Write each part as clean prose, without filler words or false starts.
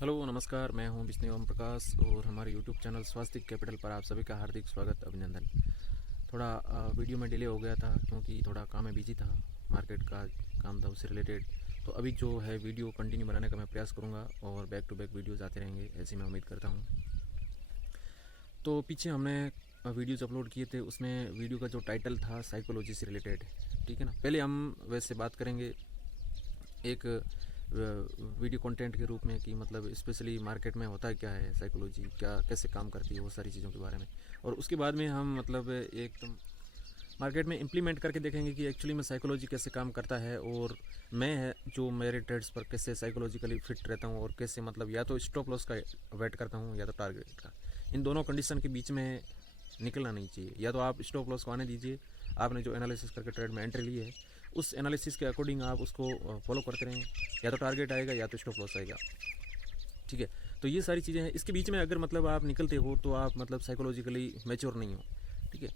Hello नमस्कार, मैं हूं विष्णु ओम प्रकाश और हमारे यूट्यूब चैनल स्वास्थ्य कैपिटल पर आप सभी का हार्दिक स्वागत अभिनंदन। थोड़ा वीडियो में डिले हो गया था क्योंकि थोड़ा काम में बिजी था, मार्केट का काम था उससे रिलेटेड। तो अभी जो है वीडियो कंटिन्यू बनाने का मैं प्रयास करूंगा और बैक टू बैक वीडियोज़ आते रहेंगे, ऐसी मैं उम्मीद करता हूँ। तो पीछे हमने वीडियोज़ अपलोड किए थे, उसमें वीडियो का जो टाइटल था साइकोलॉजी से रिलेटेड, ठीक है ना। पहले हम वैसे बात करेंगे एक वीडियो कंटेंट के रूप में कि मतलब स्पेशली मार्केट में होता क्या है, साइकोलॉजी क्या कैसे काम करती है, वो सारी चीज़ों के बारे में। और उसके बाद में हम मतलब एकदम मार्केट में इम्प्लीमेंट करके देखेंगे कि एक्चुअली में साइकोलॉजी कैसे काम करता है और मैं है जो मेरे ट्रेड्स पर कैसे साइकोलॉजिकली फिट रहता हूँ और कैसे मतलब या तो स्टॉप लॉस का वेट करता हूँ या तो टारगेट का। इन दोनों कंडीशन के बीच में निकलना नहीं चाहिए। या तो आप स्टॉप लॉस को आने दीजिए, आपने जो एनालिसिस करके ट्रेड में एंट्री ली है उस एनालिसिस के अकॉर्डिंग आप उसको फॉलो करते रहें, या तो टारगेट आएगा या तो स्टॉप लॉस आएगा, ठीक है। तो ये सारी चीज़ें हैं। इसके बीच में अगर मतलब आप निकलते हो तो आप मतलब साइकोलॉजिकली मैच्योर नहीं हो, ठीक है।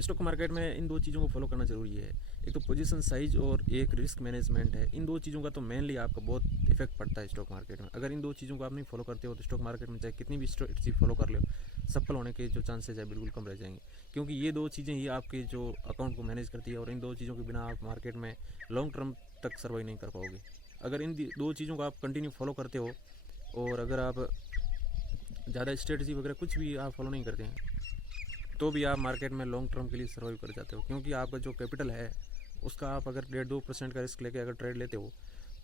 स्टॉक मार्केट में इन दो चीज़ों को फॉलो करना जरूरी है। एक तो पोजीशन साइज और एक रिस्क मैनेजमेंट है। इन दो चीज़ों का तो मेनली आपका बहुत इफेक्ट पड़ता है स्टॉक मार्केट में। अगर इन दो चीज़ों को आप नहीं फॉलो करते हो तो स्टॉक मार्केट में चाहे कितनी भी स्ट्रेटजी फॉलो कर लो, सफल होने के जो चांसेस है बिल्कुल कम रह जाएंगे, क्योंकि ये दो चीज़ें ही आपके जो अकाउंट को मैनेज करती है और इन दो चीज़ों के बिना आप मार्केट में लॉन्ग टर्म तक सर्वाइव नहीं कर पाओगे। अगर इन दो चीज़ों को आप कंटिन्यू फॉलो करते हो और अगर आप ज़्यादा स्ट्रेटजी वगैरह कुछ भी आप फॉलो नहीं करते हैं तो भी आप मार्केट में लॉन्ग टर्म के लिए सर्वाइव कर जाते हो, क्योंकि आपका जो कैपिटल है उसका आप अगर 1.5-2% का रिस्क लेके अगर ट्रेड लेते हो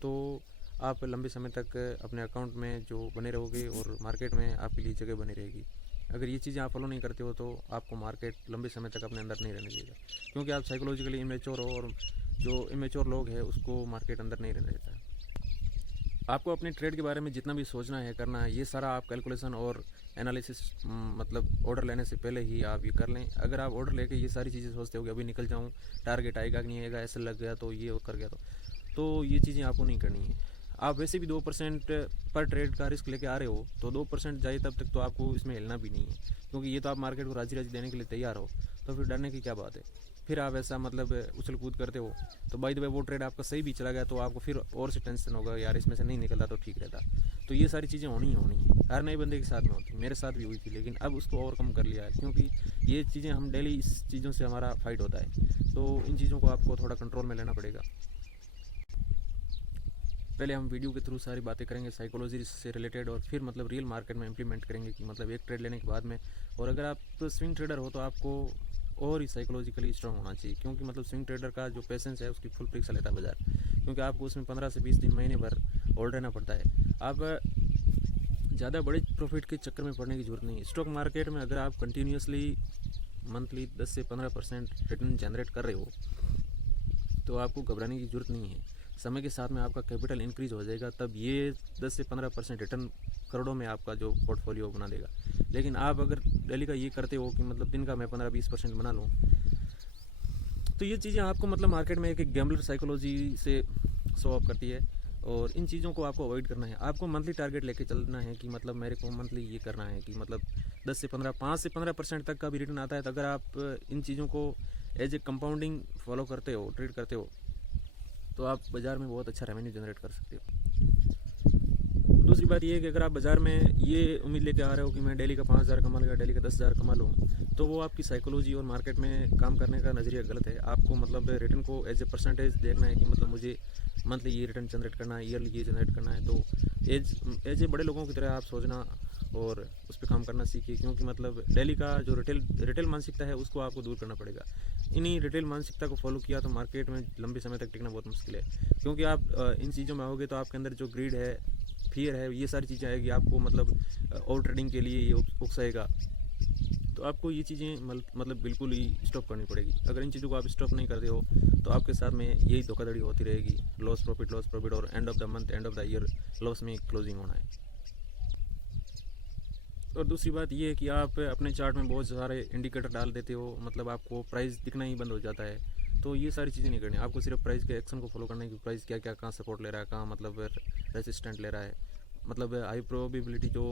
तो आप लंबे समय तक अपने अकाउंट में जो बने रहोगे और मार्केट में आपके लिए जगह बनी रहेगी। अगर ये चीज़ें आप फॉलो नहीं करते हो तो आपको मार्केट लंबे समय तक अपने अंदर नहीं रहने देगा, क्योंकि आप साइकोलॉजिकली इमेच्योर हो और जो इमेच्योर लोग हैं उसको मार्केट अंदर नहीं रहने देता है। आपको अपने ट्रेड के बारे में जितना भी सोचना है करना है, ये सारा आप कैलकुलेशन और एनालिसिस मतलब ऑर्डर लेने से पहले ही आप ये कर लें। अगर आप ऑर्डर लेके ये सारी चीज़ें सोचते हो कि अभी निकल जाऊँ, टारगेट आएगा कि नहीं आएगा, ऐसे लग गया तो ये कर गया तो ये चीज़ें आपको नहीं करनी है। आप वैसे भी 2% पर ट्रेड का रिस्क लेके आ रहे हो तो 2% जाए तब तक तो आपको इसमें हिलना भी नहीं है, क्योंकि ये तो आप मार्केट को राजी राजी देने के लिए तैयार हो, तो फिर डरने की क्या बात है। फिर आप ऐसा मतलब उछल कूद करते हो तो बाय द वे वो ट्रेड आपका सही भी चला गया तो आपको फिर और से टेंशन होगा, यार इसमें से नहीं निकलता तो ठीक रहता। तो ये सारी चीज़ें होनी ही होनी है, हर नए बंदे के साथ में होती, मेरे साथ भी हुई थी, लेकिन अब उसको ओवरकम कर लिया है, क्योंकि ये चीज़ें हम डेली इस चीज़ों से हमारा फाइट होता है। तो इन चीज़ों को आपको थोड़ा कंट्रोल में लेना पड़ेगा। पहले हम वीडियो के थ्रू सारी बातें करेंगे साइकोलॉजी से रिलेटेड और फिर मतलब रियल मार्केट में इम्प्लीमेंट करेंगे कि मतलब एक ट्रेड लेने के बाद में। और अगर आप तो स्विंग ट्रेडर हो तो आपको और ही साइकोलॉजिकली स्ट्रांग होना चाहिए, क्योंकि मतलब स्विंग ट्रेडर का जो पेशेंस है उसकी फुल परीक्षा लेता है बाजार, क्योंकि आपको उसमें 15 से 20 दिन महीने भर होल्ड रहना पड़ता है। आप ज़्यादा बड़े प्रॉफिट के चक्कर में पड़ने की जरूरत नहीं है। स्टॉक मार्केट में अगर आप कंटिन्यूसली मंथली 10 से 15% रिटर्न जनरेट कर रहे हो तो आपको घबराने की ज़रूरत नहीं है। समय के साथ में आपका कैपिटल इंक्रीज हो जाएगा, तब ये 10 से 15% रिटर्न करोड़ों में आपका जो पोर्टफोलियो बना देगा। लेकिन आप अगर डेली का ये करते हो कि मतलब दिन का मैं 15-20% बना लूँ, तो ये चीज़ें आपको मतलब मार्केट में एक गैम्बलर साइकोलॉजी से शो ऑफ करती है और इन चीज़ों को आपको अवॉइड करना है। आपको मंथली टारगेट लेके चलना है कि मतलब मेरे को मंथली ये करना है कि मतलब 5 से 15% तक का भी रिटर्न आता है। तो अगर आप इन चीज़ों को एज ए कंपाउंडिंग फॉलो करते हो, ट्रेड करते हो, तो आप बाज़ार में बहुत अच्छा रेवेन्यू जनरेट कर सकते हो। दूसरी बात ये है कि अगर आप बाज़ार में ये उम्मीद लेके आ रहे हो कि मैं डेली का 5,000 कमा लूँगा, डेली का 10,000 कमा लूँ, तो वो आपकी साइकोलॉजी और मार्केट में काम करने का नज़रिया गलत है। आपको मतलब रिटर्न को एज ए परसेंटेज देखना है कि मतलब मुझे मंथली ये रिटर्न जनरेट करना है, ईयरली ये जनरेट करना है। तो एज ए बड़े लोगों की तरह आप सोचना और उस पर काम करना सीखिए, क्योंकि मतलब डेली का जो रिटेल मानसिकता है उसको आपको दूर करना पड़ेगा। इन्हीं रिटेल मानसिकता को फॉलो किया तो मार्केट में लंबे समय तक टिकना बहुत मुश्किल है, क्योंकि आप इन चीज़ों में आओगे तो आपके अंदर जो ग्रीड है, फियर है, ये सारी चीज़ें आएगी, आपको मतलब ओवर ट्रेडिंग के लिए ये उकसाएगा। तो आपको ये चीज़ें मतलब बिल्कुल ही स्टॉप करनी पड़ेगी। अगर इन चीज़ों को आप स्टॉप नहीं करते हो तो आपके साथ में यही धोखाधड़ी होती रहेगी, लॉस प्रॉफिट और end of the month, end of the year loss में क्लोजिंग होना है। और दूसरी बात ये है कि आप अपने चार्ट में बहुत सारे इंडिकेटर डाल देते हो, मतलब आपको प्राइस दिखना ही बंद हो जाता है। तो ये सारी चीज़ें नहीं करनी, आपको सिर्फ प्राइस के एक्शन को फॉलो करना है कि प्राइस क्या क्या कहाँ सपोर्ट ले रहा है, कहाँ मतलब रेजिस्टेंट ले रहा है, मतलब हाई प्रोबेबिलिटी जो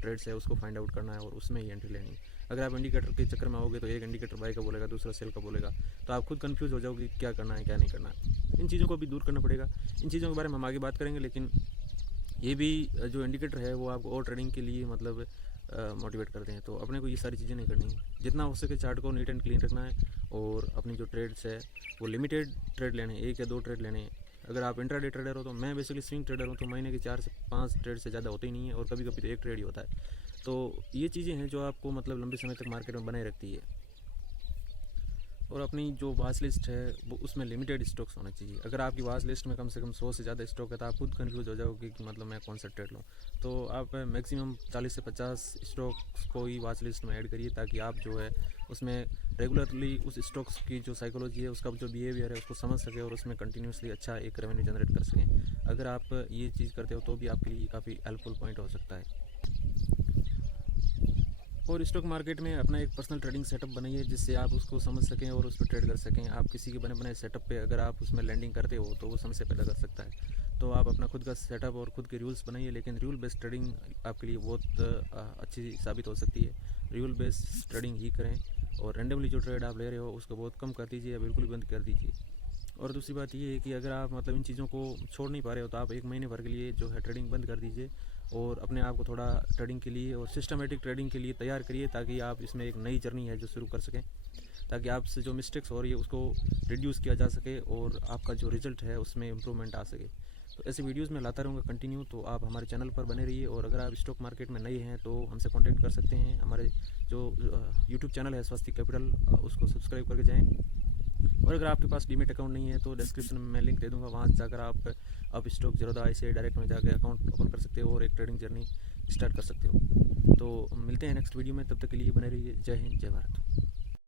ट्रेड्स है उसको फाइंड आउट करना है और उसमें ही एंट्री लेनी है। अगर आप इंडिकेटर के चक्कर में आओगे तो एक इंडिकेटर बाय का बोलेगा, दूसरा सेल का बोलेगा, तो आप खुद कंफ्यूज हो जाओगे क्या करना है क्या नहीं करना है। इन चीज़ों को भी दूर करना पड़ेगा। इन चीज़ों के बारे में हम आगे बात करेंगे, लेकिन ये भी जो इंडिकेटर है वो आपको और ट्रेडिंग के लिए मतलब मोटिवेट करते हैं। तो अपने को ये सारी चीज़ें नहीं करनी है, जितना हो सके चार्ट को नीट एंड क्लीन रखना है और अपनी जो ट्रेड्स है वो लिमिटेड ट्रेड लेने हैं, 1 या 2 ट्रेड लेने हैं। अगर आप इंट्राडे ट्रेडर हो, तो मैं बेसिकली स्विंग ट्रेडर हूँ, तो महीने के 4 से 5 ट्रेड से ज़्यादा होते ही नहीं है, और कभी कभी तो 1 ट्रेड ही होता है। तो ये चीज़ें हैं जो आपको मतलब लंबे समय तक मार्केट में बनाए रखती है। और अपनी जो वाच लिस्ट है वो उसमें लिमिटेड स्टॉक्स होने चाहिए। अगर आपकी वाच लिस्ट में कम से कम 100 से ज़्यादा स्टॉक है तो आप खुद कंफ्यूज हो जाओगे कि मतलब मैं कौन सा ट्रेड लूँ। तो आप मैक्सिमम 40 से 50 स्टॉक्स को ही वाच लिस्ट में ऐड करिए, ताकि आप जो है उसमें रेगुलरली उस स्टॉक्स की जो साइकोलॉजी है, उसका जो बिहेवियर है उसको समझ सकें और उसमें कंटिन्यूसली अच्छा एक रेवेन्यू जनरेट कर सकें। अगर आप ये चीज़ करते हो तो भी आपके लिए काफ़ी हेल्पफुल पॉइंट हो सकता है। और स्टॉक मार्केट में अपना एक पर्सनल ट्रेडिंग सेटअप बनाइए, जिससे आप उसको समझ सकें और उस पर ट्रेड कर सकें। आप किसी के बने बनाए सेटअप पे अगर आप उसमें लैंडिंग करते हो तो वो समस्या पैदा कर सकता है। तो आप अपना खुद का सेटअप और खुद के रूल्स बनाइए, लेकिन रूल बेस्ड ट्रेडिंग आपके लिए बहुत अच्छी साबित हो सकती है। रूल बेस्ड ट्रेडिंग ही करें, और रेंडमली जो ट्रेड आप ले रहे हो उसको बहुत कम कर दीजिए या बिल्कुल बंद कर दीजिए। और दूसरी बात ये है कि अगर आप मतलब इन चीज़ों को छोड़ नहीं पा रहे हो तो आप 1 महीने भर के लिए जो है ट्रेडिंग बंद कर दीजिए, और अपने आप को थोड़ा ट्रेडिंग के लिए और सिस्टमेटिक ट्रेडिंग के लिए तैयार करिए, ताकि आप इसमें एक नई जर्नी है जो शुरू कर सकें, ताकि आपसे जो मिस्टेक्स हो रही है उसको रिड्यूस किया जा सके और आपका जो रिज़ल्ट है उसमें इम्प्रूवमेंट आ सके। तो ऐसे वीडियोस मैं लाता रहूँगा कंटिन्यू, तो आप हमारे चैनल पर बने रहिए। और अगर आप स्टॉक मार्केट में नए हैं तो हमसे कॉन्टेक्ट कर सकते हैं। हमारे जो यूट्यूब चैनल है स्वास्तिक कैपिटल, उसको सब्सक्राइब करके जाएँ। और अगर आपके पास डीमेट अकाउंट नहीं है तो डिस्क्रिप्शन में मैं लिंक दे दूंगा, वहाँ जाकर आप स्टॉक ज़ीरोधा ऐसे डायरेक्ट में जाकर अकाउंट ओपन कर सकते हो और एक ट्रेडिंग जर्नी स्टार्ट कर सकते हो। तो मिलते हैं नेक्स्ट वीडियो में, तब तक के लिए बने रहिए। जय हिंद, जय भारत।